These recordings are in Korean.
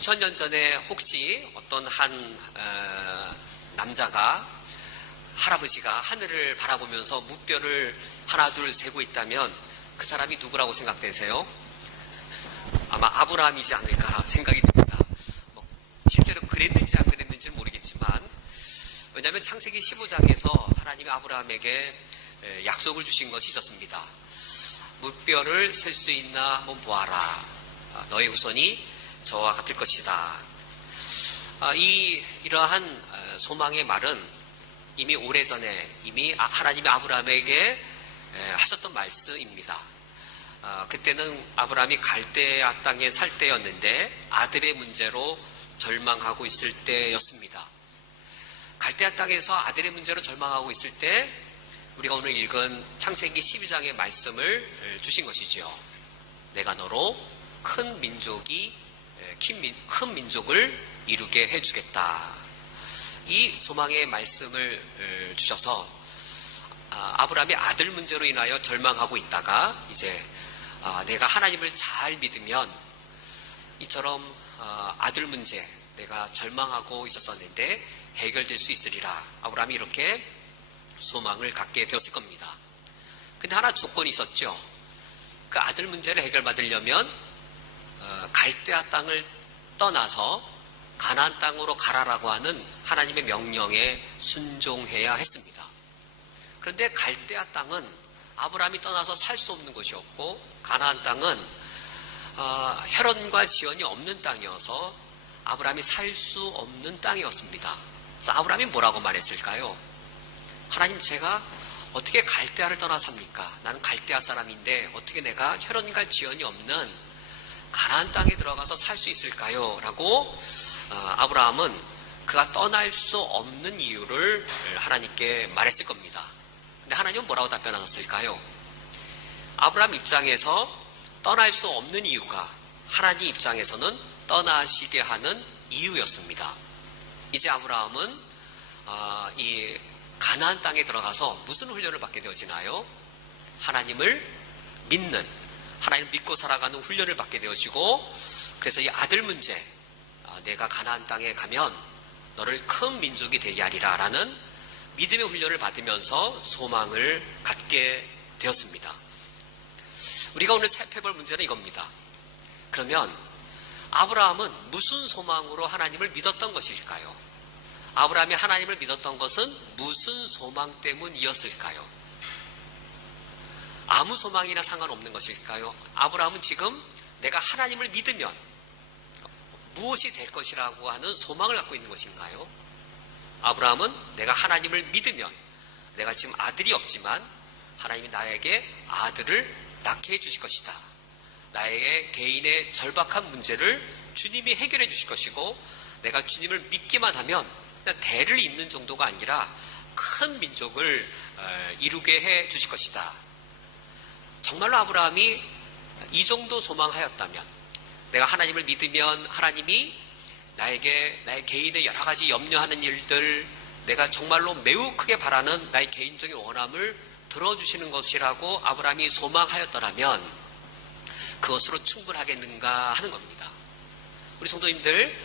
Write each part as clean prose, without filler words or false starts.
수천 년 전에 혹시 어떤 한 남자가, 할아버지가 하늘을 바라보면서 무뼈를 하나 둘 세고 있다면 그 사람이 누구라고 생각되세요? 아마 아브라함이지 않을까 생각이 됩니다. 실제로 그랬는지 안 그랬는지는 모르겠지만, 왜냐하면 창세기 15장에서 하나님이 아브라함에게 약속을 주신 것이 있었습니다. 무뼈를 셀 수 있나 한번 보아라. 너의 후손이 저와 같을 것이다. 이러한 소망의 말은 이미 오래전에 이미 하나님이 아브라함에게 하셨던 말씀입니다. 그때는 아브라함이 갈대아 땅에 살 때였는데 아들의 문제로 절망하고 있을 때였습니다. 갈대아 땅에서 아들의 문제로 절망하고 있을 때 우리가 오늘 읽은 창세기 12장의 말씀을 주신 것이죠. 내가 너로 큰 민족을 이루게 해주겠다. 이 소망의 말씀을 주셔서 아브라함이 아들 문제로 인하여 절망하고 있다가 이제 내가 하나님을 잘 믿으면 이처럼 아들 문제, 내가 절망하고 있었었는데 해결될 수 있으리라. 아브라함이 이렇게 소망을 갖게 되었을 겁니다. 근데 하나 조건이 있었죠. 그 아들 문제를 해결받으려면 갈대아 땅을 떠나서 가나안 땅으로 가라라고 하는 하나님의 명령에 순종해야 했습니다. 그런데 갈대아 땅은 아브라함이 떠나서 살 수 없는 곳이었고, 가나안 땅은 혈연과 지연이 없는 땅이어서 아브라함이 살 수 없는 땅이었습니다. 그래서 아브라함이 뭐라고 말했을까요? 하나님, 제가 어떻게 갈대아를 떠나 삽니까? 나는 갈대아 사람인데 어떻게 내가 혈연과 지연이 없는 가나안 땅에 들어가서 살 수 있을까요? 라고 아브라함은 그가 떠날 수 없는 이유를 하나님께 말했을 겁니다. 근데 하나님은 뭐라고 답변하셨을까요? 아브라함 입장에서 떠날 수 없는 이유가 하나님 입장에서는 떠나시게 하는 이유였습니다. 이제 아브라함은 이 가나안 땅에 들어가서 무슨 훈련을 받게 되어지나요? 하나님을 믿는, 하나님을 믿고 살아가는 훈련을 받게 되어지고, 그래서 이 아들 문제, 내가 가나안 땅에 가면 너를 큰 민족이 되게 하리라 라는 믿음의 훈련을 받으면서 소망을 갖게 되었습니다. 우리가 오늘 살펴볼 문제는 이겁니다. 그러면 아브라함은 무슨 소망으로 하나님을 믿었던 것일까요? 아브라함이 하나님을 믿었던 것은 무슨 소망 때문이었을까요? 아무 소망이나 상관없는 것일까요? 아브라함은 지금 내가 하나님을 믿으면 무엇이 될 것이라고 하는 소망을 갖고 있는 것인가요? 아브라함은 내가 하나님을 믿으면, 내가 지금 아들이 없지만 하나님이 나에게 아들을 낳게 해주실 것이다. 나의 개인의 절박한 문제를 주님이 해결해 주실 것이고, 내가 주님을 믿기만 하면 그냥 대를 잇는 정도가 아니라 큰 민족을 이루게 해 주실 것이다. 정말로 아브라함이 이 정도 소망하였다면, 내가 하나님을 믿으면 하나님이 나에게 나의 개인의 여러 가지 염려하는 일들, 내가 정말로 매우 크게 바라는 나의 개인적인 원함을 들어주시는 것이라고 아브라함이 소망하였더라면 그것으로 충분하겠는가 하는 겁니다. 우리 성도님들,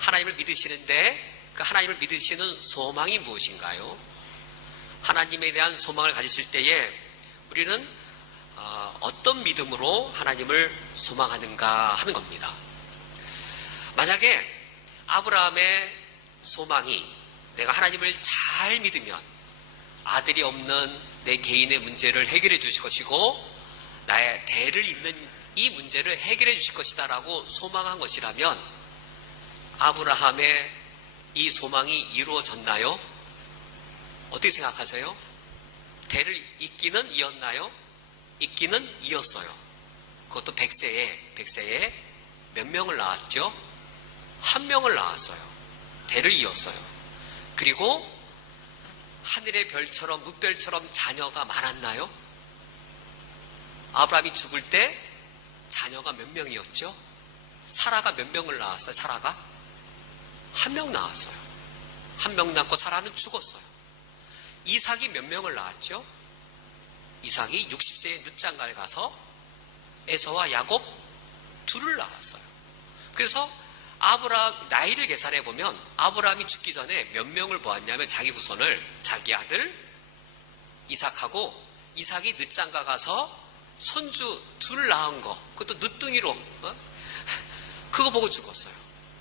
하나님을 믿으시는데 그 하나님을 믿으시는 소망이 무엇인가요? 하나님에 대한 소망을 가지실 때에 우리는 어떤 믿음으로 하나님을 소망하는가 하는 겁니다. 만약에 아브라함의 소망이 내가 하나님을 잘 믿으면 아들이 없는 내 개인의 문제를 해결해 주실 것이고 나의 대를 잇는 이 문제를 해결해 주실 것이다 라고 소망한 것이라면, 아브라함의 이 소망이 이루어졌나요? 어떻게 생각하세요? 대를 잇기는 이었나요? 잇기는 이었어요. 그것도 100세에 몇 명을 낳았죠? 한 명을 낳았어요. 대를 이었어요. 그리고 하늘의 별처럼, 무별처럼 자녀가 많았나요? 아브라함이 죽을 때 자녀가 몇 명이었죠? 사라가 몇 명을 낳았어요? 사라가 한 명 낳았어요. 한 명 낳고 사라는 죽었어요. 이삭이 몇 명을 낳았죠? 이삭이 60세에 늦장가에 가서 에서와 야곱 둘을 낳았어요. 그래서 나이를 계산해 보면 아브라함이 죽기 전에 몇 명을 보았냐면 자기 후손을 자기 아들 이삭하고 이삭이 늦장가 가서 손주 둘 낳은 거, 그것도 늦둥이로 그거 보고 죽었어요.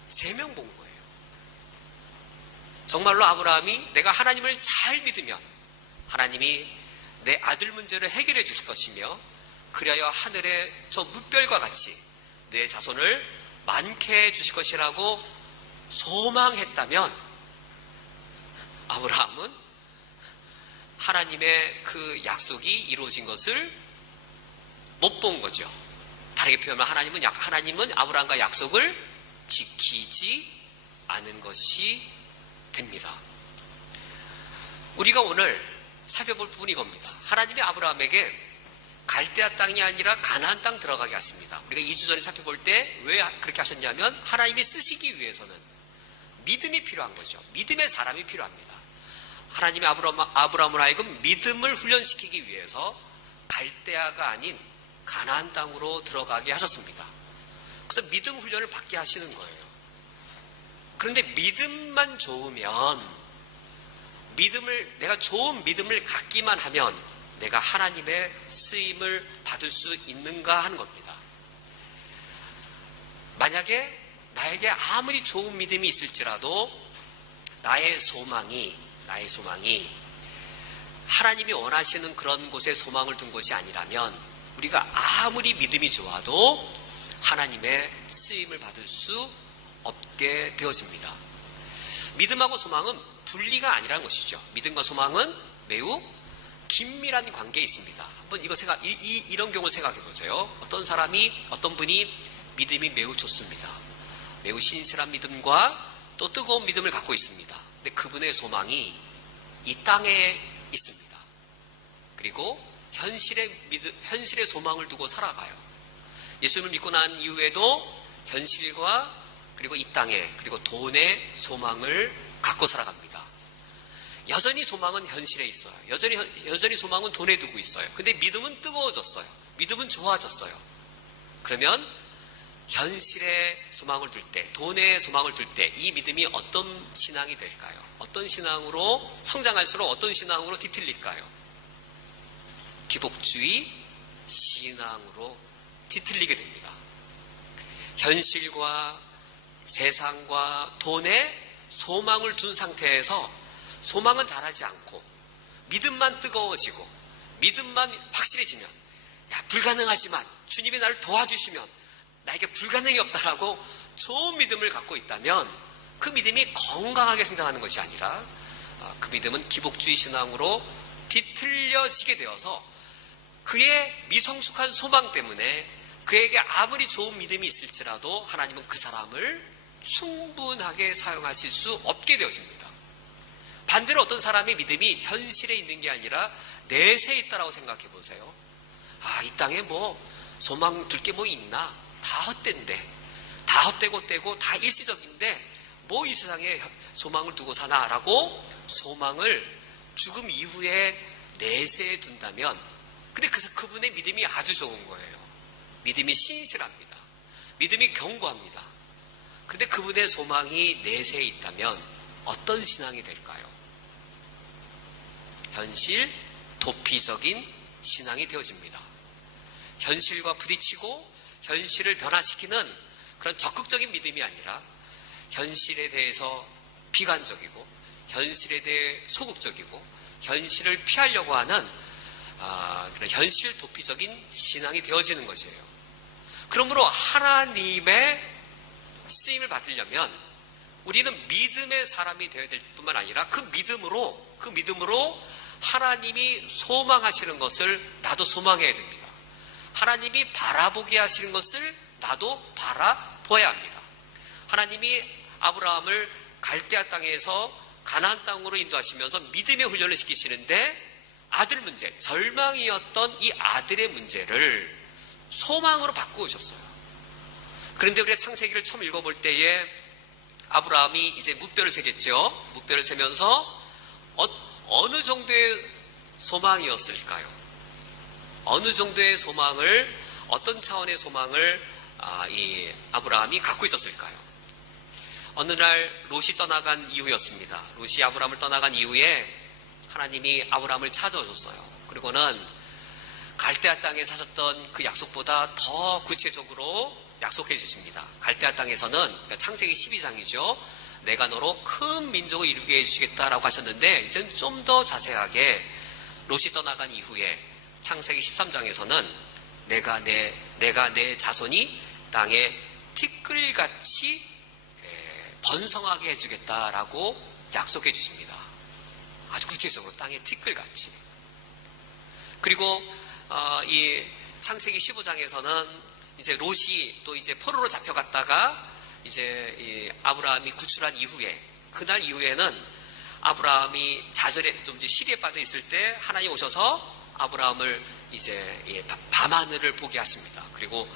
3명 본 거예요. 정말로 아브라함이 내가 하나님을 잘 믿으면 하나님이 내 아들 문제를 해결해 주실 것이며 그리하여 하늘의 저 물결과 같이 내 자손을 많게 해 주실 것이라고 소망했다면 아브라함은 하나님의 그 약속이 이루어진 것을 못 본 거죠. 다르게 표현하면 하나님은 아브라함과 약속을 지키지 않은 것이 됩니다. 우리가 오늘 살펴볼 부분이 이겁니다. 하나님이 아브라함에게 갈대아 땅이 아니라 가나안 땅 들어가게 하십니다. 우리가 2주 전에 살펴볼 때 왜 그렇게 하셨냐면 하나님이 쓰시기 위해서는 믿음이 필요한 거죠. 믿음의 사람이 필요합니다. 하나님이 아브라함을 하여금 믿음을 훈련시키기 위해서 갈대아가 아닌 가나안 땅으로 들어가게 하셨습니다. 그래서 믿음 훈련을 받게 하시는 거예요. 그런데 믿음만 좋으면 내가 좋은 믿음을 갖기만 하면 내가 하나님의 쓰임을 받을 수 있는가 하는 겁니다. 만약에 나에게 아무리 좋은 믿음이 있을지라도 나의 소망이 하나님이 원하시는 그런 곳에 소망을 둔 것이 아니라면 우리가 아무리 믿음이 좋아도 하나님의 쓰임을 받을 수 없게 되어집니다. 믿음하고 소망은 분리가 아니라는 것이죠. 믿음과 소망은 매우 긴밀한 관계에 있습니다. 한번 이런 경우를 생각해 보세요. 어떤 분이 믿음이 매우 좋습니다. 매우 신실한 믿음과 또 뜨거운 믿음을 갖고 있습니다. 근데 그분의 소망이 이 땅에 있습니다. 그리고 현실의 소망을 두고 살아가요. 예수님을 믿고 난 이후에도 현실과 그리고 이 땅에 그리고 돈의 소망을 갖고 살아갑니다. 여전히 소망은 현실에 있어요. 여전히 소망은 돈에 두고 있어요. 근데 믿음은 뜨거워졌어요. 믿음은 좋아졌어요. 그러면 현실의 소망을 둘 때, 돈의 소망을 둘 때 이 믿음이 어떤 신앙이 될까요? 어떤 신앙으로 성장할수록 어떤 신앙으로 뒤틀릴까요? 기복주의 신앙으로 뒤틀리게 됩니다. 현실과 세상과 돈에 소망을 둔 상태에서 소망은 자라지 않고 믿음만 뜨거워지고 믿음만 확실해지면 불가능하지만 주님이 나를 도와주시면 나에게 불가능이 없다라고 좋은 믿음을 갖고 있다면 그 믿음이 건강하게 성장하는 것이 아니라 그 믿음은 기복주의 신앙으로 뒤틀려지게 되어서 그의 미성숙한 소망 때문에 그에게 아무리 좋은 믿음이 있을지라도 하나님은 그 사람을 충분하게 사용하실 수 없게 되어집니다. 반대로 어떤 사람의 믿음이 현실에 있는 게 아니라 내세에 있다라고 생각해 보세요. 이 땅에 소망 둘 게 있나? 다 헛된데, 다 헛되고 다 일시적인데 이 세상에 소망을 두고 사나라고 소망을 죽음 이후에 내세에 둔다면, 근데 그분의 믿음이 아주 좋은 거예요. 믿음이 신실합니다. 믿음이 견고합니다. 근데 그분의 소망이 내세에 있다면 어떤 신앙이 될까요? 현실 도피적인 신앙이 되어집니다. 현실과 부딪히고 현실을 변화시키는 그런 적극적인 믿음이 아니라 현실에 대해서 비관적이고 현실에 대해 소극적이고 현실을 피하려고 하는 그런 현실 도피적인 신앙이 되어지는 것이에요. 그러므로 하나님의 쓰임을 받으려면 우리는 믿음의 사람이 되어야 될 뿐만 아니라 그 믿음으로 하나님이 소망하시는 것을 나도 소망해야 됩니다. 하나님이 바라보게 하시는 것을 나도 바라보아야 합니다. 하나님이 아브라함을 갈대아 땅에서 가나안 땅으로 인도하시면서 믿음의 훈련을 시키시는데 아들 문제, 절망이었던 이 아들의 문제를 소망으로 바꾸셨어요. 그런데 우리가 창세기를 처음 읽어볼 때에 아브라함이 이제 무뼈를 세겠죠. 무뼈를 세면서 어느 정도의 소망이었을까요? 어느 정도의 소망을, 어떤 차원의 소망을 이 아브라함이 갖고 있었을까요? 어느 날 롯이 떠나간 이후였습니다. 롯이 아브라함을 떠나간 이후에 하나님이 아브라함을 찾아오셨어요. 그리고는 갈대아 땅에 사셨던 그 약속보다 더 구체적으로 약속해 주십니다. 갈대아 땅에서는 창세기 12장이죠. 내가 너로 큰 민족을 이루게 해주시겠다라고 하셨는데, 이제는 좀 더 자세하게 롯이 떠나간 이후에 창세기 13장에서는 내가 내 자손이 땅에 티끌같이 번성하게 해주겠다라고 약속해 주십니다. 아주 구체적으로 땅에 티끌같이. 그리고 이 창세기 15장에서는 이제 롯이 또 이제 포로로 잡혀갔다가 이제 이 아브라함이 구출한 이후에, 그날 이후에는 아브라함이 좌절에 좀 시리에 빠져 있을 때 하나님 오셔서 아브라함을 이제 밤하늘을 보게 하십니다. 그리고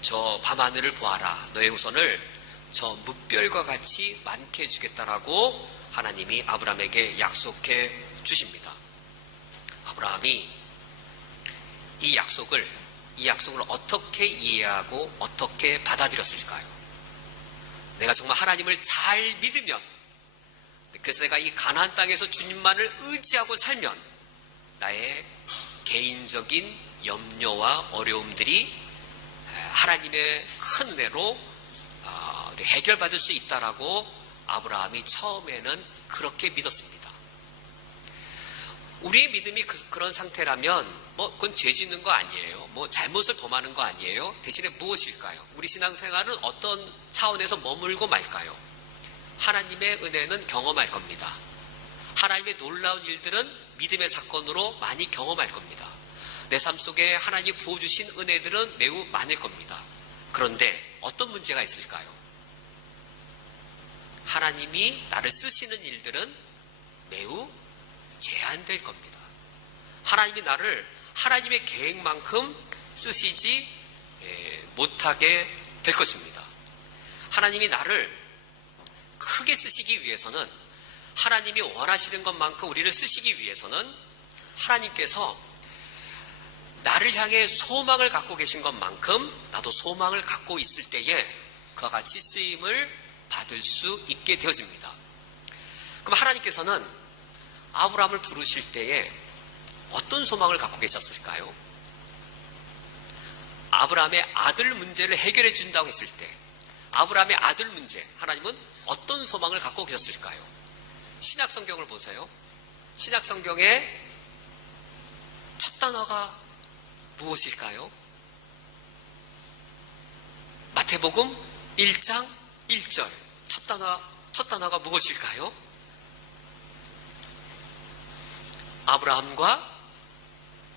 저 밤하늘을 보아라, 너의 후손을 저 뭇별과 같이 많게 해주겠다라고 하나님이 아브라함에게 약속해 주십니다. 아브라함이 이 약속을 어떻게 이해하고 어떻게 받아들였을까요? 내가 정말 하나님을 잘 믿으면, 그래서 내가 이 가나안 땅에서 주님만을 의지하고 살면 나의 개인적인 염려와 어려움들이 하나님의 큰 은혜로 해결받을 수 있다라고 아브라함이 처음에는 그렇게 믿었습니다. 우리의 믿음이 그런 상태라면 그건 죄 짓는 거 아니에요. 잘못을 범하는 거 아니에요. 대신에 무엇일까요? 우리 신앙생활은 어떤 차원에서 머물고 말까요? 하나님의 은혜는 경험할 겁니다. 하나님의 놀라운 일들은 믿음의 사건으로 많이 경험할 겁니다. 내 삶 속에 하나님이 부어주신 은혜들은 매우 많을 겁니다. 그런데 어떤 문제가 있을까요? 하나님이 나를 쓰시는 일들은 매우 제한될 겁니다. 하나님이 나를 하나님의 계획만큼 쓰시지 못하게 될 것입니다. 하나님이 나를 크게 쓰시기 위해서는, 하나님이 원하시는 것만큼 우리를 쓰시기 위해서는 하나님께서 나를 향해 소망을 갖고 계신 것만큼 나도 소망을 갖고 있을 때에 그와 같이 쓰임을 받을 수 있게 되어집니다. 그럼 하나님께서는 아브라함을 부르실 때에 어떤 소망을 갖고 계셨을까요? 아브라함의 아들 문제를 해결해 준다고 했을 때 아브라함의 아들 문제, 하나님은 어떤 소망을 갖고 계셨을까요? 신약 성경을 보세요. 신약 성경의 첫 단어가 무엇일까요? 마태복음 1장 1절 첫 단어가 무엇일까요? 아브라함과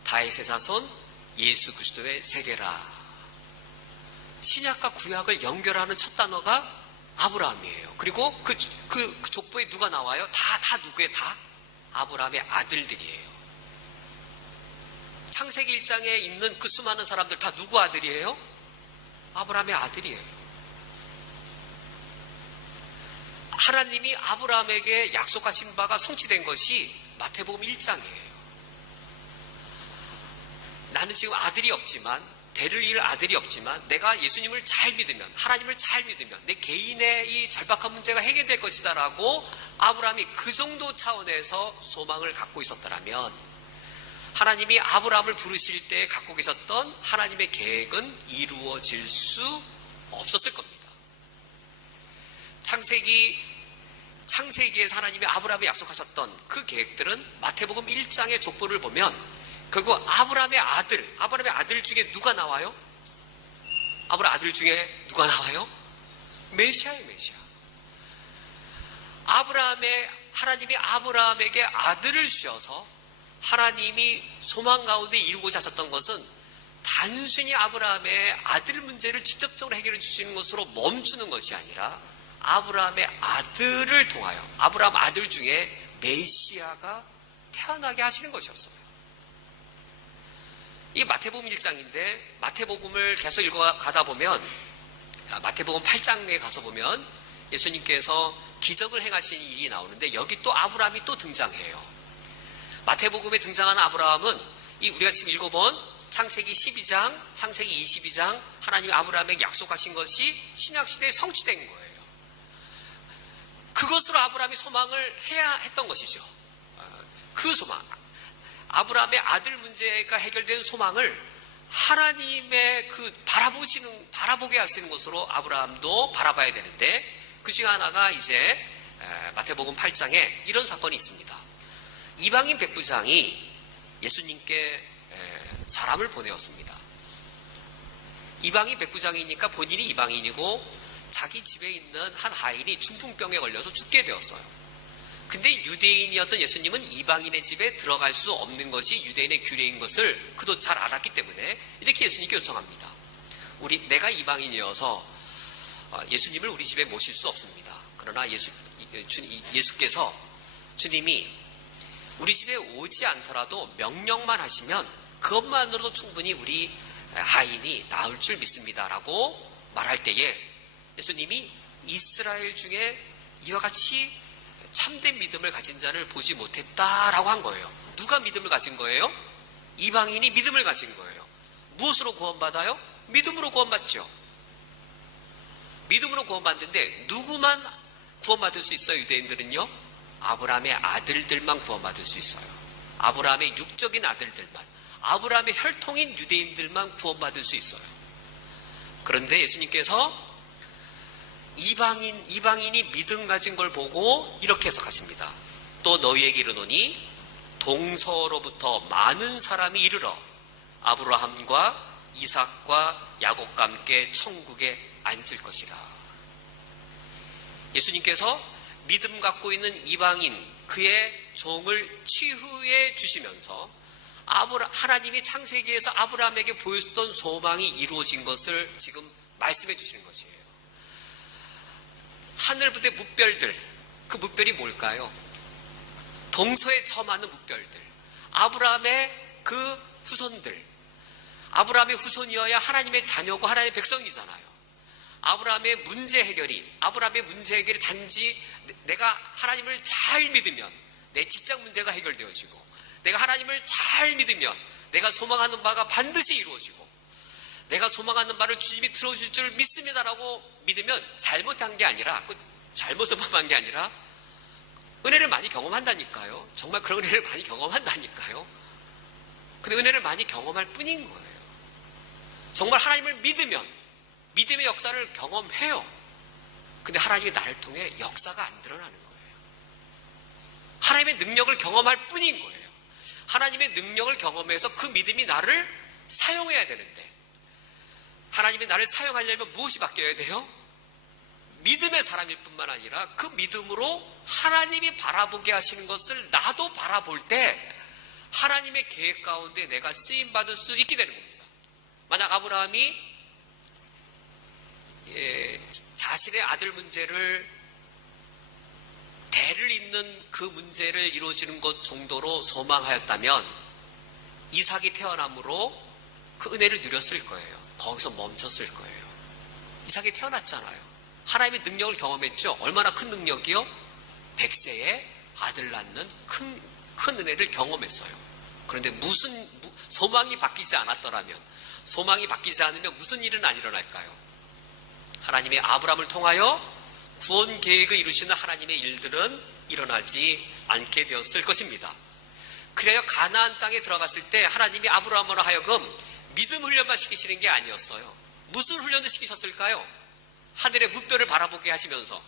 다윗의 자손 예수 그리스도의 세대라. 신약과 구약을 연결하는 첫 단어가 아브라함이에요. 그리고 그 족보에 누가 나와요? 다 누구의 다? 아브라함의 아들들이에요. 창세기 1장에 있는 그 수많은 사람들 다 누구 아들이에요? 아브라함의 아들이에요. 하나님이 아브라함에게 약속하신 바가 성취된 것이 마태복음 1장이에요. 나는 지금 아들이 없지만, 대를 이을 아들이 없지만, 내가 예수님을 잘 믿으면, 하나님을 잘 믿으면 내 개인의 이 절박한 문제가 해결될 것이다 라고 아브라함이 그 정도 차원에서 소망을 갖고 있었더라면, 하나님이 아브라함을 부르실 때 갖고 계셨던 하나님의 계획은 이루어질 수 없었을 겁니다. 창세기에서 하나님이 아브라함에 약속하셨던 그 계획들은 마태복음 1장의 족보를 보면 결국 아브라함의 아들 중에 누가 나와요? 아브라함 아들 중에 누가 나와요? 메시아예요, 메시아. 하나님이 아브라함에게 아들을 주셔서 하나님이 소망 가운데 이루고자 하셨던 것은 단순히 아브라함의 아들 문제를 직접적으로 해결해 주시는 것으로 멈추는 것이 아니라 아브라함의 아들을 통하여 아브라함 아들 중에 메시아가 태어나게 하시는 것이었어요. 이 마태복음 1장인데 마태복음을 계속 읽어가다 보면 마태복음 8장에 가서 보면 예수님께서 기적을 행하신 일이 나오는데 여기 또 아브라함이 또 등장해요. 마태복음에 등장하는 아브라함은 우리가 지금 읽어본 창세기 12장, 창세기 22장 하나님이 아브라함에게 약속하신 것이 신약시대에 성취된 거예요. 그것으로 아브라함이 소망을 해야 했던 것이죠. 그 소망, 아브라함의 아들 문제가 해결된 소망을 하나님의 그 바라보게 하시는 것으로 아브라함도 바라봐야 되는데, 그 중에 하나가 이제 마태복음 8장에 이런 사건이 있습니다. 이방인 백부장이 예수님께 사람을 보내었습니다. 이방인 백부장이니까 본인이 이방인이고 자기 집에 있는 한 하인이 중풍병에 걸려서 죽게 되었어요. 근데 유대인이었던 예수님은 이방인의 집에 들어갈 수 없는 것이 유대인의 규례인 것을 그도 잘 알았기 때문에 이렇게 예수님께 요청합니다. 내가 이방인이어서 예수님을 우리 집에 모실 수 없습니다. 그러나 예수께서, 주님이 우리 집에 오지 않더라도 명령만 하시면 그것만으로도 충분히 우리 하인이 나을 줄 믿습니다 라고 말할 때에 예수님이 이스라엘 중에 이와 같이 참된 믿음을 가진 자를 보지 못했다라고 한 거예요. 누가 믿음을 가진 거예요? 이방인이 믿음을 가진 거예요. 무엇으로 구원받아요? 믿음으로 구원받죠. 믿음으로 구원받는데 누구만 구원받을 수 있어요? 유대인들은요, 아브라함의 아들들만 구원받을 수 있어요. 아브라함의 육적인 아들들만, 아브라함의 혈통인 유대인들만 구원받을 수 있어요. 그런데 예수님께서 이방인이 믿음 가진 걸 보고 이렇게 해석하십니다. 또 너희에게 이르노니 동서로부터 많은 사람이 이르러 아브라함과 이삭과 야곱과 함께 천국에 앉을 것이라. 예수님께서 믿음 갖고 있는 이방인, 그의 종을 치유해 주시면서 하나님이 창세기에서 아브라함에게 보였던 소망이 이루어진 것을 지금 말씀해 주시는 것이에요. 하늘부대 뭇별들, 그 뭇별이 뭘까요? 동서에 처맞는 뭇별들, 아브라함의 그 후손들, 아브라함의 후손이어야 하나님의 자녀고 하나님의 백성이잖아요. 아브라함의 문제 해결이 단지 내가 하나님을 잘 믿으면 내 직장 문제가 해결되어지고, 내가 하나님을 잘 믿으면 내가 소망하는 바가 반드시 이루어지고, 내가 소망하는 바를 주님이 들어줄 줄 믿습니다라고 믿으면 잘못한 게 아니라, 잘못을 범한 게 아니라 은혜를 많이 경험한다니까요. 정말 그런 은혜를 많이 경험한다니까요. 근데 은혜를 많이 경험할 뿐인 거예요. 정말 하나님을 믿으면 믿음의 역사를 경험해요. 근데 하나님이 나를 통해 역사가 안 드러나는 거예요. 하나님의 능력을 경험할 뿐인 거예요. 하나님의 능력을 경험해서 그 믿음이 나를 사용해야 되는데, 하나님이 나를 사용하려면 무엇이 바뀌어야 돼요? 믿음의 사람일 뿐만 아니라 그 믿음으로 하나님이 바라보게 하시는 것을 나도 바라볼 때 하나님의 계획 가운데 내가 쓰임받을 수 있게 되는 겁니다. 만약 아브라함이 자신의 아들 문제를, 대를 잇는 그 문제를 이루어지는 것 정도로 소망하였다면 이삭이 태어남으로 그 은혜를 누렸을 거예요. 거기서 멈췄을 거예요. 이삭이 태어났잖아요. 하나님의 능력을 경험했죠. 얼마나 큰 능력이요? 100세에 아들 낳는 큰 은혜를 경험했어요. 그런데 소망이 바뀌지 않았더라면, 소망이 바뀌지 않으면 무슨 일은 안 일어날까요? 하나님의 아브라함을 통하여 구원 계획을 이루시는 하나님의 일들은 일어나지 않게 되었을 것입니다. 그래야 가나안 땅에 들어갔을 때 하나님이 아브라함으로 하여금 믿음 훈련만 시키시는 게 아니었어요. 무슨 훈련을 시키셨을까요? 하늘의 뭇별을 바라보게 하시면서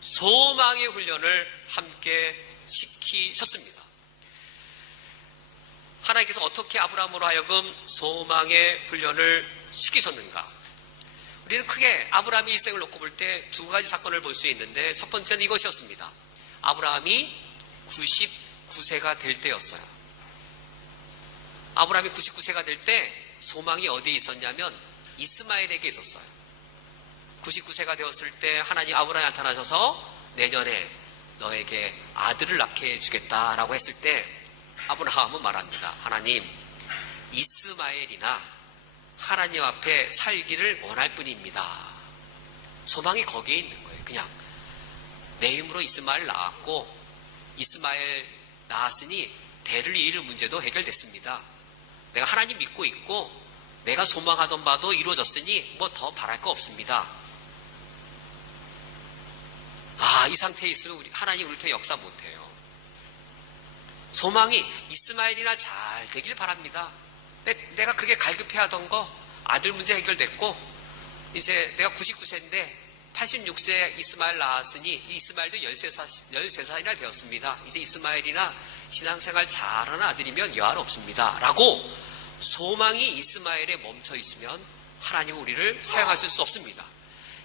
소망의 훈련을 함께 시키셨습니다. 하나님께서 어떻게 아브라함으로 하여금 소망의 훈련을 시키셨는가? 우리는 크게 아브라함의 일생을 놓고 볼 때 두 가지 사건을 볼 수 있는데, 첫 번째는 이것이었습니다. 아브라함이 99세가 될 때였어요. 아브라함이 99세가 될 때 소망이 어디에 있었냐면 이스마엘에게 있었어요. 99세가 되었을 때 하나님 아브라함에 나타나셔서 내년에 너에게 아들을 낳게 해주겠다라고 했을 때 아브라함은 말합니다. 하나님, 이스마엘이나 하나님 앞에 살기를 원할 뿐입니다. 소망이 거기에 있는 거예요. 그냥 내 힘으로 이스마엘 낳았고, 이스마엘 낳았으니 대를 이을 문제도 해결됐습니다. 내가 하나님 믿고 있고 내가 소망하던 바도 이루어졌으니 뭐 더 바랄 거 없습니다. 이 상태에 있으면 하나님 우리 통해 역사 못해요. 소망이 이스마엘이나 잘 되길 바랍니다. 내가 그렇게 갈급해하던 거 아들 문제 해결됐고, 이제 내가 99세인데 86세에 이스마엘 낳았으니 이스마엘도 13살이나 되었습니다. 이제 이스마엘이나 신앙생활 잘하는 아들이면 여한 없습니다 라고 소망이 이스마엘에 멈춰 있으면 하나님은 우리를 사용하실 수 없습니다.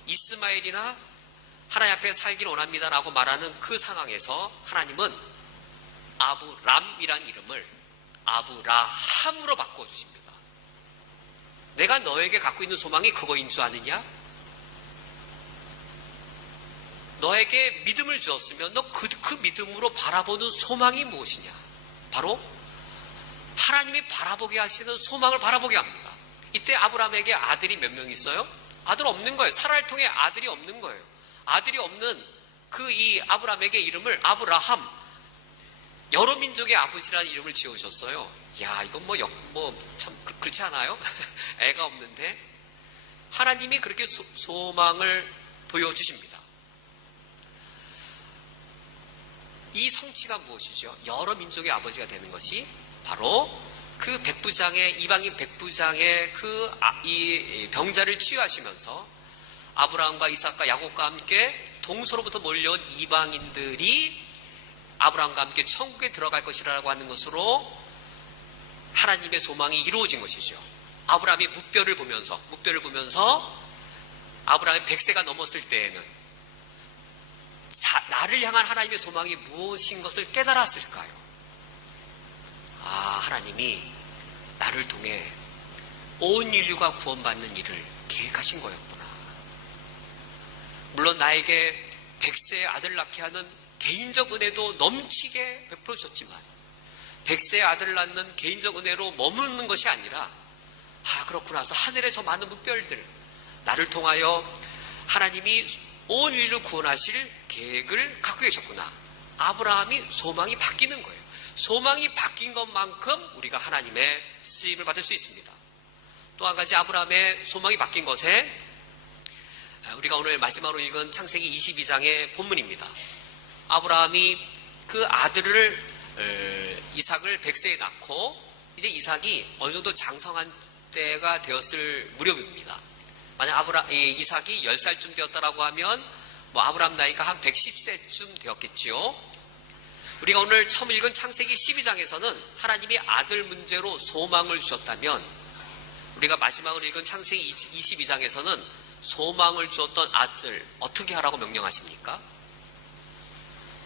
이스마엘이나 하나님 앞에 살길 원합니다 라고 말하는 그 상황에서 하나님은 아브람이란 이름을 아브라함으로 바꿔주십니다. 내가 너에게 갖고 있는 소망이 그거인 줄 아느냐? 너에게 믿음을 주었으면 너 그 믿음으로 바라보는 소망이 무엇이냐? 바로 하나님이 바라보게 하시는 소망을 바라보게 합니다. 이때 아브라함에게 아들이 몇 명 있어요? 아들 없는 거예요. 사라를 통해 아들이 없는 거예요. 아들이 없는 이 아브라함에게 이름을 아브라함, 여러 민족의 아버지라는 이름을 지어주셨어요. 야, 이건 참 그렇지 않아요? 애가 없는데 하나님이 그렇게 소망을 보여주십니다. 이 성취가 무엇이죠? 여러 민족의 아버지가 되는 것이 바로 그 백부장의, 이방인 백부장의 이 병자를 치유하시면서 아브라함과 이삭과 야곱과 함께 동서로부터 몰려온 이방인들이 아브라함과 함께 천국에 들어갈 것이라고 하는 것으로 하나님의 소망이 이루어진 것이죠. 아브라함이 무뼈를 보면서 아브라함이 100세가 넘었을 때에는 나를 향한 하나님의 소망이 무엇인 것을 깨달았을까요? 하나님이 나를 통해 온 인류가 구원받는 일을 계획하신 거였구나. 물론 나에게 100세의 아들 낳게 하는 개인적 은혜도 넘치게 베풀어 주셨지만 100세의 아들을 낳는 개인적 은혜로 머무는 것이 아니라 그렇구나 해서 하늘의 저 많은 무별들, 나를 통하여 하나님이 온 인류를 구원하실 계획을 갖고 계셨구나. 아브라함이 소망이 바뀌는 거예요. 소망이 바뀐 것만큼 우리가 하나님의 쓰임을 받을 수 있습니다. 또 한 가지 아브라함의 소망이 바뀐 것에 우리가 오늘 마지막으로 읽은 창세기 22장의 본문입니다. 아브라함이 그 아들을 이삭을 100세에 낳고 이제 이삭이 어느 정도 장성한 때가 되었을 무렵입니다. 만약 이삭이 10살쯤 되었다라고 하면 아브라함 나이가 한 110세쯤 되었겠지요. 우리가 오늘 처음 읽은 창세기 12장에서는 하나님이 아들 문제로 소망을 주셨다면 우리가 마지막으로 읽은 창세기 22장에서는 소망을 주었던 아들 어떻게 하라고 명령하십니까?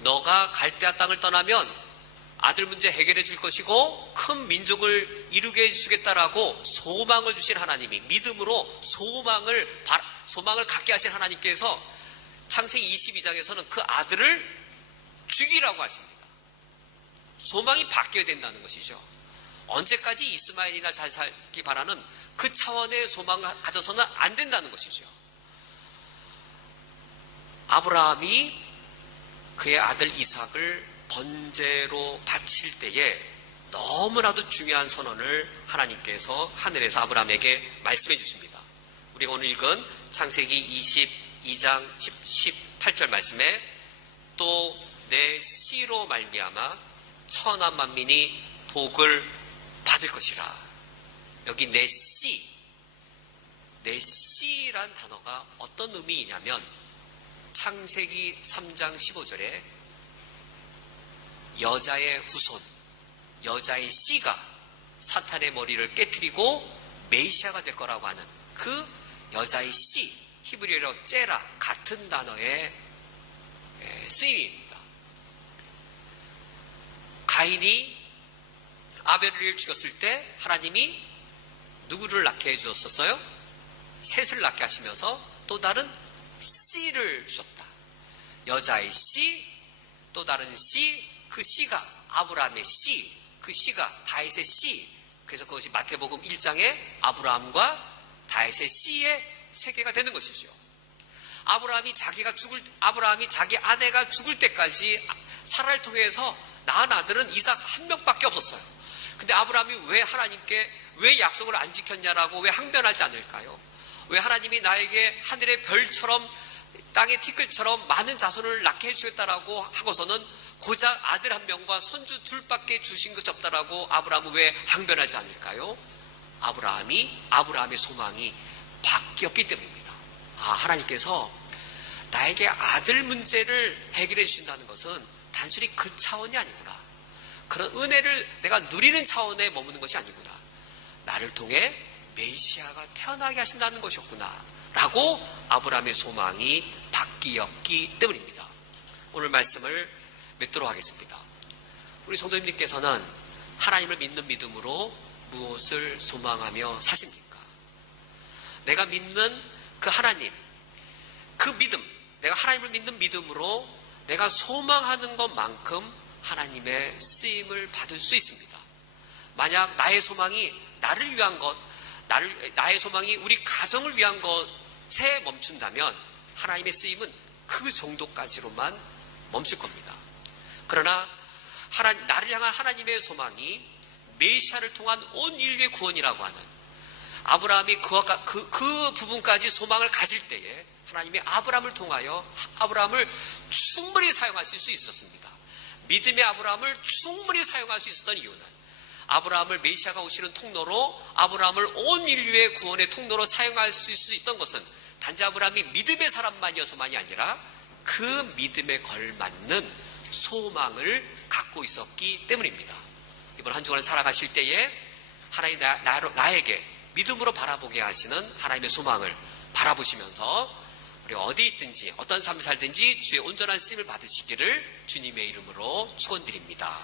너가 갈대아 땅을 떠나면 아들 문제 해결해 줄 것이고 큰 민족을 이루게 해주겠다라고 소망을 주신 하나님이 믿음으로 소망을 갖게 하신 하나님께서 창세기 22장에서는 그 아들을 죽이라고 하십니다. 소망이 바뀌어야 된다는 것이죠. 언제까지 이스마엘이나 잘 살기 바라는 그 차원의 소망을 가져서는 안 된다는 것이죠. 아브라함이 그의 아들 이삭을 번제로 바칠 때에 너무나도 중요한 선언을 하나님께서 하늘에서 아브라함에게 말씀해 주십니다. 우리가 오늘 읽은 창세기 22장 18절 말씀에 또 내 씨로 말미암아 천하 만민이 복을 받을 것이라. 여기 내 씨란 단어가 어떤 의미이냐면 창세기 3장 15절에 여자의 후손, 여자의 씨가 사탄의 머리를 깨트리고 메시아가 될 거라고 하는 그 여자의 씨, 히브리어로 째라 같은 단어의 쓰임입니다. 가인이 아벨을 죽였을 때 하나님이 누구를 낳게 해주었었어요? 셋을 낳게 하시면서 또 다른 씨를 주셨다. 여자의 씨, 또 다른 씨, 그 씨가 아브라함의 씨, 그 씨가 다윗의 씨. 그래서 그것이 마태복음 1장에 아브라함과 다윗의 씨의 세계가 되는 것이죠. 아브라함이 자기 아내가 죽을 때까지 사라를 통해서 낳은 아들은 이삭 한 명밖에 없었어요. 근데 아브라함이 왜 하나님께 왜 약속을 안 지켰냐라고 왜 항변하지 않을까요? 왜 하나님이 나에게 하늘의 별처럼 땅의 티끌처럼 많은 자손을 낳게 해주겠다라고 하고서는 고작 아들 한 명과 손주 둘밖에 주신 것이 없다라고 아브라함은 왜 항변하지 않을까요? 아브라함의 소망이 바뀌었기 때문입니다. 하나님께서 나에게 아들 문제를 해결해 주신다는 것은 단순히 그 차원이 아니구나. 그런 은혜를 내가 누리는 차원에 머무는 것이 아니구나. 나를 통해 메시아가 태어나게 하신다는 것이었구나 라고 아브라함의 소망이 바뀌었기 때문입니다. 오늘 말씀을 맺도록 하겠습니다. 우리 성도님께서는 하나님을 믿는 믿음으로 무엇을 소망하며 사십니까? 내가 믿는 그 하나님, 그 믿음, 내가 하나님을 믿는 믿음으로 내가 소망하는 것만큼 하나님의 쓰임을 받을 수 있습니다. 만약 나의 소망이 나를 위한 것, 나의 소망이 우리 가정을 위한 것에 멈춘다면 하나님의 쓰임은 그 정도까지로만 멈출 겁니다. 그러나 나를 향한 하나님의 소망이 메시아를 통한 온 인류의 구원이라고 하는 아브라함이 그 부분까지 소망을 가질 때에 하나님이 아브라함을 통하여 아브라함을 충분히 사용하실 수 있었습니다. 믿음의 아브라함을 충분히 사용할 수 있었던 이유는 아브라함을 메시아가 오시는 통로로, 아브라함을 온 인류의 구원의 통로로 사용할 수 있었던 것은 단지 아브라함이 믿음의 사람만이어서만이 아니라 그 믿음에 걸맞는 소망을 갖고 있었기 때문입니다. 이번 한 주간 살아가실 때에 하나님 나에게 믿음으로 바라보게 하시는 하나님의 소망을 바라보시면서 우리 어디 있든지 어떤 삶을 살든지 주의 온전한 쓰임을 받으시기를 주님의 이름으로 축원드립니다.